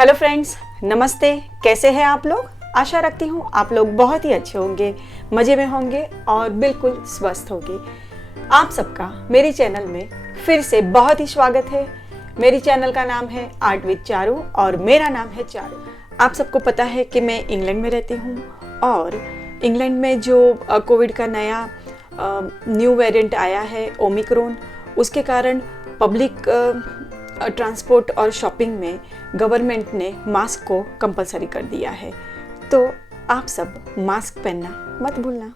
Hello friends, नमस्ते। कैसे हैं आप लोग? आशा रखती हूँ आप लोग बहुत ही अच्छे होंगे, मज़े में होंगे और बिल्कुल स्वस्थ होंगे। आप सबका मेरी चैनल में फिर से बहुत ही स्वागत है। मेरी चैनल का नाम है आर्ट विद चारू और मेरा नाम है चारू। आप सबको पता है कि मैं इंग्लैंड में रहती हूँ और इंग्लैंड में जो कोविड का नया न्यू वेरिएंट आया है ओमिक्रॉन, उसके कारण पब्लिक ट्रांसपोर्ट और शॉपिंग में गवर्नमेंट ने मास्क को कंपलसरी कर दिया है। तो आप सब मास्क पहनना मत भूलना।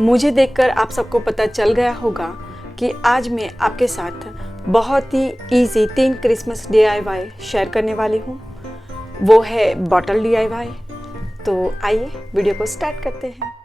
मुझे देखकर आप सबको पता चल गया होगा कि आज मैं आपके साथ बहुत ही इजी 3 क्रिसमस DIY शेयर करने वाली हूँ। वो है बॉटल DIY। तो आइए वीडियो को स्टार्ट करते हैं।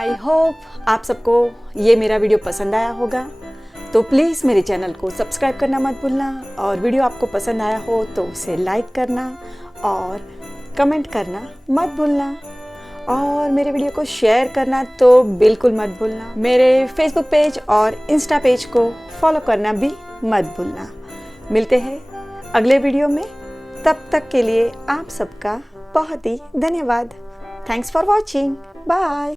आई होप आप सबको ये मेरा वीडियो पसंद आया होगा। तो प्लीज़ मेरे चैनल को सब्सक्राइब करना मत भूलना, और वीडियो आपको पसंद आया हो तो उसे लाइक करना और कमेंट करना मत भूलना, और मेरे वीडियो को शेयर करना तो बिल्कुल मत भूलना। मेरे फेसबुक पेज और इंस्टा पेज को फॉलो करना भी मत भूलना। मिलते हैं अगले वीडियो में, तब तक के लिए आप सबका बहुत ही धन्यवाद। Thanks for watching, bye.